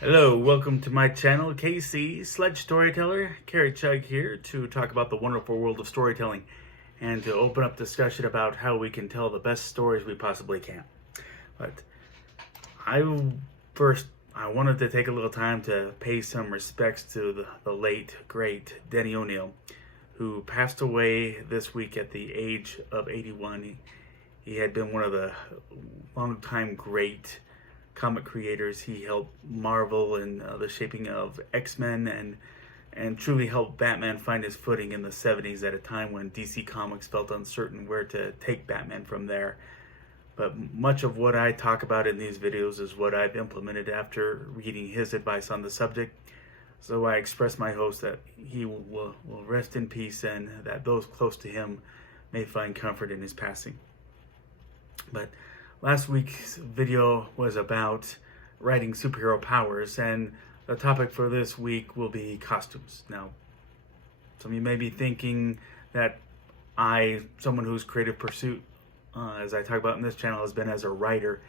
Hello, welcome to my channel, KC Sledge Storyteller. Carrie Chug here to talk about the wonderful world of storytelling and to open up discussion about how we can tell the best stories we possibly can. But I wanted to take a little time to pay some respects to the late, great Denny O'Neil, who passed away this week at the age of 81. He had been one of the longtime great comic creators. He helped Marvel in the shaping of X-Men and truly helped Batman find his footing in the 70s at a time when DC Comics felt uncertain where to take Batman from there. But much of what I talk about in these videos is what I've implemented after reading his advice on the subject. So I express my hope that he will rest in peace and that those close to him may find comfort in his passing. But last week's video was about writing superhero powers, and the topic for this week will be costumes. Now, some of you may be thinking that someone whose creative pursuit, as I talk about in this channel, has been as a writer,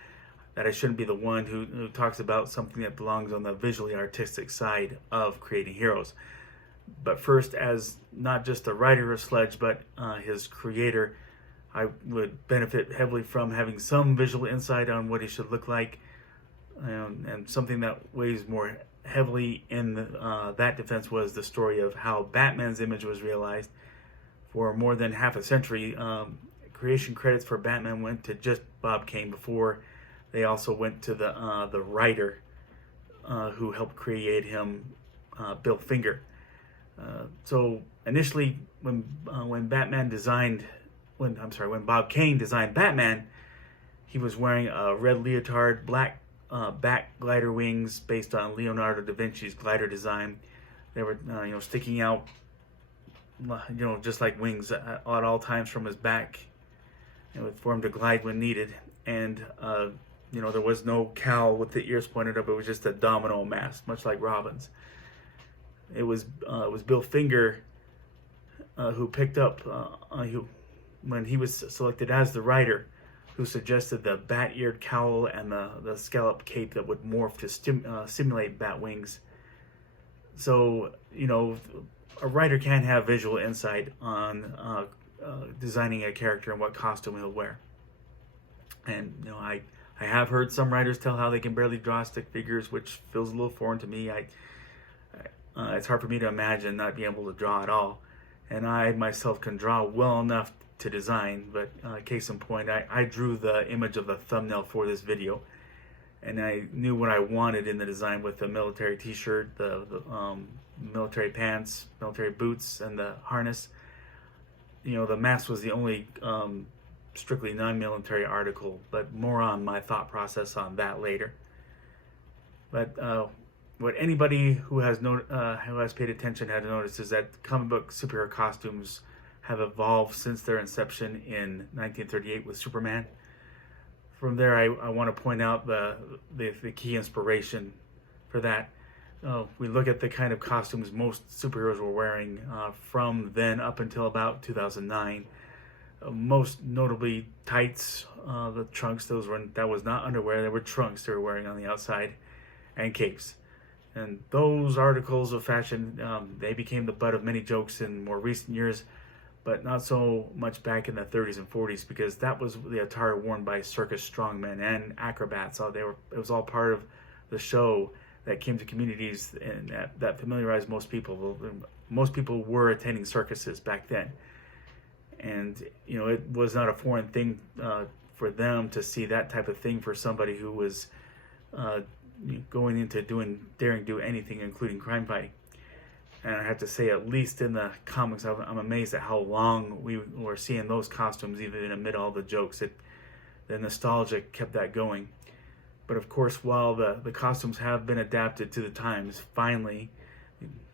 that I shouldn't be the one who talks about something that belongs on the visually artistic side of creating heroes. But first, as not just a writer of Sledge, but his creator, I would benefit heavily from having some visual insight on what he should look like, and something that weighs more heavily in that defense was the story of how Batman's image was realized. For more than half a century, creation credits for Batman went to just Bob Kane before they also went to the writer who helped create him, Bill Finger. So initially, when Bob Kane designed Batman, he was wearing a red leotard, black back glider wings based on Leonardo da Vinci's glider design. They were, sticking out, just like wings at all times from his back, for him to glide when needed. And there was no cowl with the ears pointed up. It was just a domino mask, much like Robin's. It was Bill Finger who picked up when he was selected as the writer, who suggested the bat-eared cowl and the scallop cape that would morph to simulate bat wings. So, a writer can have visual insight on designing a character and what costume he'll wear. And, I have heard some writers tell how they can barely draw stick figures, which feels a little foreign to me. It's hard for me to imagine not being able to draw at all. And I myself can draw well enough to design, but case in point, I drew the image of the thumbnail for this video, and I knew what I wanted in the design with the military t-shirt, the military pants, military boots, and the harness. The mask was the only strictly non-military article, but more on my thought process on that later. But what anybody who has paid attention had noticed is that comic book superhero costumes have evolved since their inception in 1938 with Superman. From there, I want to point out the key inspiration for that. We look at the kind of costumes most superheroes were wearing from then up until about 2009. Most notably tights, the trunks. That was not underwear. They were trunks they were wearing on the outside, and capes. And those articles of fashion, they became the butt of many jokes in more recent years, but not so much back in the 30s and 40s, because that was the attire worn by circus strongmen and acrobats. It was all part of the show that came to communities and that familiarized most people. Most people were attending circuses back then. And, it was not a foreign thing for them to see that type of thing for somebody who was going into daring do anything, including crime fighting. And I have to say, at least in the comics, I'm amazed at how long we were seeing those costumes, even amid all the jokes. The nostalgia kept that going. But of course, while the costumes have been adapted to the times, finally,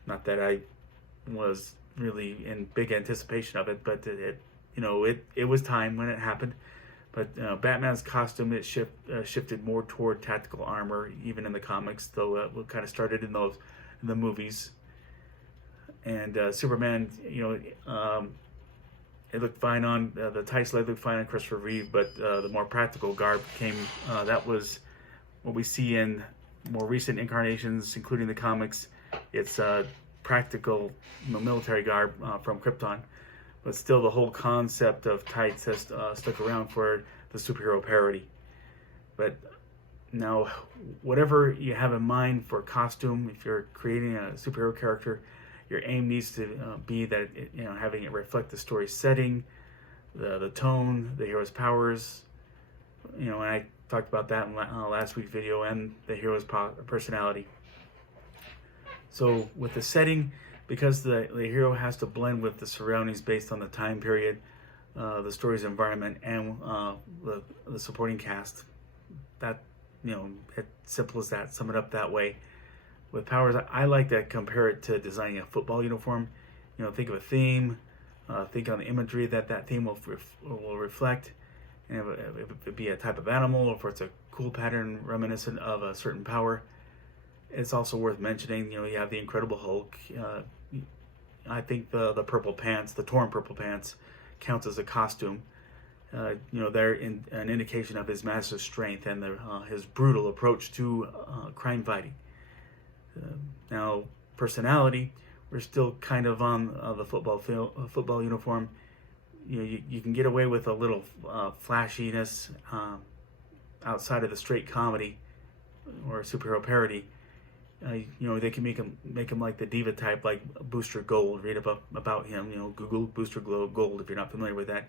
not that I was really in big anticipation of it, but it was time when it happened. But Batman's costume, it shifted more toward tactical armor, even in the comics, though it kind of started in the movies. And Superman, it looked fine on the tight sled looked fine on Christopher Reeve, but the more practical garb came. That was what we see in more recent incarnations, including the comics, it's practical military garb from Krypton. But still, the whole concept of tights has stuck around for the superhero parody. But now, whatever you have in mind for costume, if you're creating a superhero character, your aim needs to be that having it reflect the story setting, the tone, the hero's powers. And I talked about that in last week's video, and the hero's personality. So with the setting, because the hero has to blend with the surroundings based on the time period, the story's environment, and the supporting cast. That, it's simple as that. Sum it up that way. With powers, I like to compare it to designing a football uniform. Think of a theme. Think on the imagery that theme will reflect. And if it be a type of animal, or if it's a cool pattern reminiscent of a certain power. It's also worth mentioning, you have the Incredible Hulk. I think the purple pants, the torn purple pants, counts as a costume. They're an indication of his massive strength and his brutal approach to crime fighting. Now, personality, we're still kind of on the football uniform. You can get away with a little flashiness outside of the straight comedy or superhero parody. They can make him like the diva type, like Booster Gold. Read about him. Google Booster Gold if you're not familiar with that.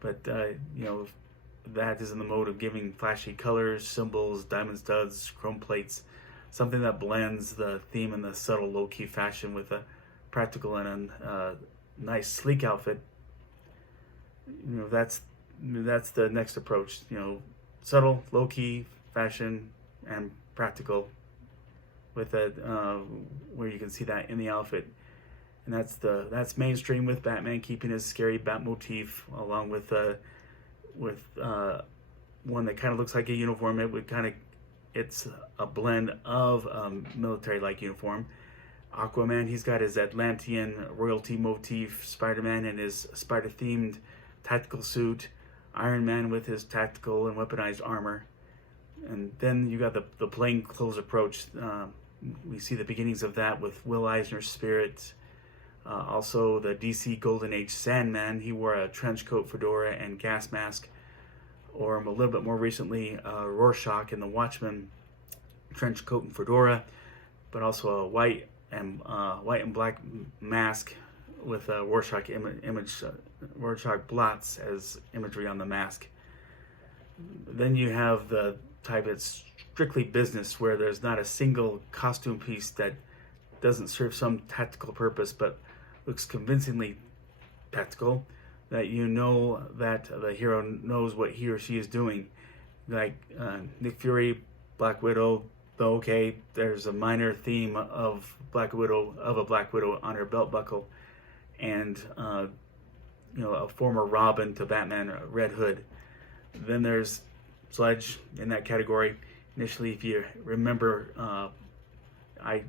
But that is in the mode of giving flashy colors, symbols, diamond studs, chrome plates, something that blends the theme in the subtle, low-key fashion with a practical and a nice, sleek outfit. That's the next approach. Subtle, low-key fashion and practical, with where you can see that in the outfit. And that's mainstream, with Batman keeping his scary bat motif, along with one that kind of looks like a uniform. It's a blend of military-like uniform. Aquaman, he's got his Atlantean royalty motif. Spider-Man in his spider-themed tactical suit. Iron Man with his tactical and weaponized armor. And then you got the plainclothes approach. We see the beginnings of that with Will Eisner's Spirit. Also, the DC Golden Age Sandman. He wore a trench coat, fedora, and gas mask. Or a little bit more recently, Rorschach in the Watchmen trench coat and fedora, but also a white and black mask with a Rorschach Rorschach blots as imagery on the mask. Then you have the type that's strictly business, where there's not a single costume piece that doesn't serve some tactical purpose, but looks convincingly tactical, that that the hero knows what he or she is doing. Like Nick Fury, Black Widow, though okay, there's a minor theme of a Black Widow on her belt buckle, and a former Robin to Batman, Red Hood. Then there's Sledge in that category. Initially, if you remember, my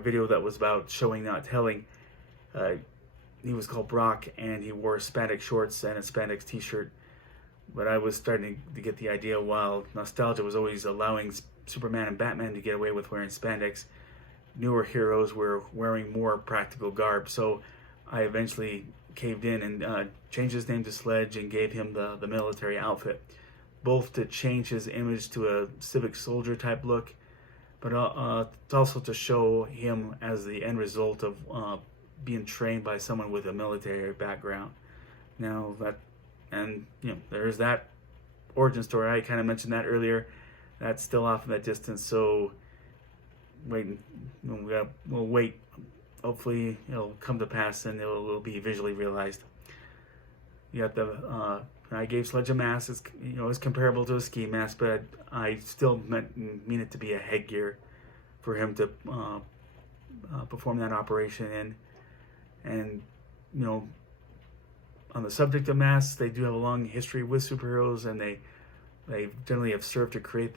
video that was about showing not telling, he was called Brock, and he wore spandex shorts and a spandex t-shirt. But I was starting to get the idea, while nostalgia was always allowing Superman and Batman to get away with wearing spandex, newer heroes were wearing more practical garb. So I eventually caved in and changed his name to Sledge and gave him the military outfit, both to change his image to a civic soldier type look, but also to show him as the end result of being trained by someone with a military background. Now there's that origin story. I kind of mentioned that earlier. That's still off in that distance, so we'll wait. Hopefully it'll come to pass and it will be visually realized. You got I gave Sledge a mask. It's comparable to a ski mask, but I still mean it to be a headgear for him to perform that operation in. And on the subject of masks, they do have a long history with superheroes, and they generally have served to create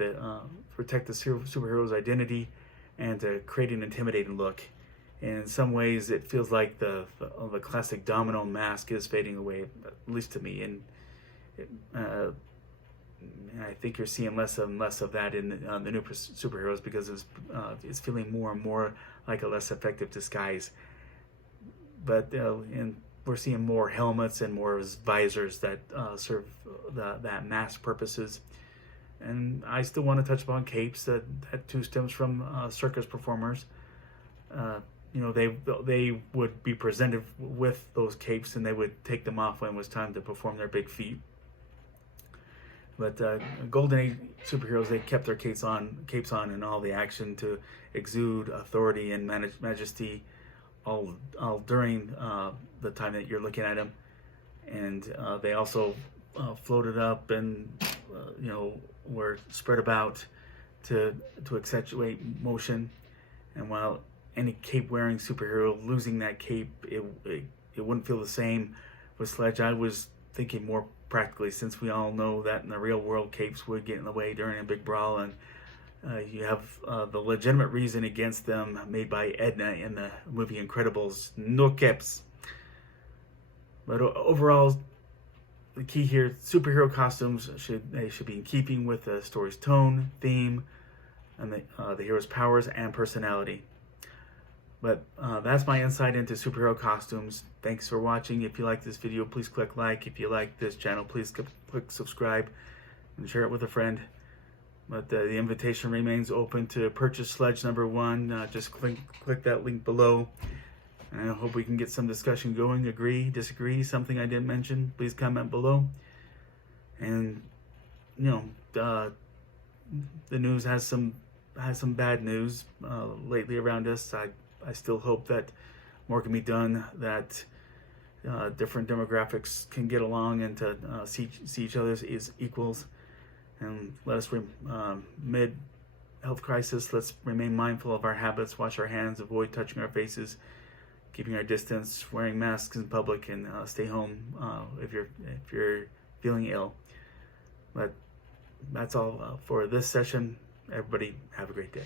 protect the superhero's identity and to create an intimidating look. And in some ways, it feels like the classic Domino mask is fading away, at least to me. And And I think you're seeing less and less of that in the new superheroes, because it's feeling more and more like a less effective disguise. But and we're seeing more helmets and more visors that serve that mask purposes. And I still want to touch upon capes. That too stems from circus performers. They would be presented with those capes, and they would take them off when it was time to perform their big feat. But Golden Age superheroes, they kept their capes on in all the action to exude authority and majesty, all during the time that you're looking at them. And they also floated up and were spread about to accentuate motion. And while any cape-wearing superhero losing that cape, it wouldn't feel the same with Sledge. I was thinking more practically, since we all know that in the real world, capes would get in the way during a big brawl, and you have the legitimate reason against them made by Edna in the movie Incredibles. No capes. But overall, the key here: superhero costumes should be in keeping with the story's tone, theme, and the hero's powers and personality. But that's my insight into superhero costumes. Thanks for watching. If you like this video, please click like. If you like this channel, please click subscribe and share it with a friend. But the invitation remains open to purchase Sledge #1. Just click that link below. And I hope we can get some discussion going. Agree, disagree, something I didn't mention, please comment below. And the news has some bad news lately around us. I still hope that more can be done, that different demographics can get along and to see each other as equals. And let us, mid health crisis, let's remain mindful of our habits, wash our hands, avoid touching our faces, keeping our distance, wearing masks in public, and stay home if you're feeling ill. But that's all for this session. Everybody have a great day.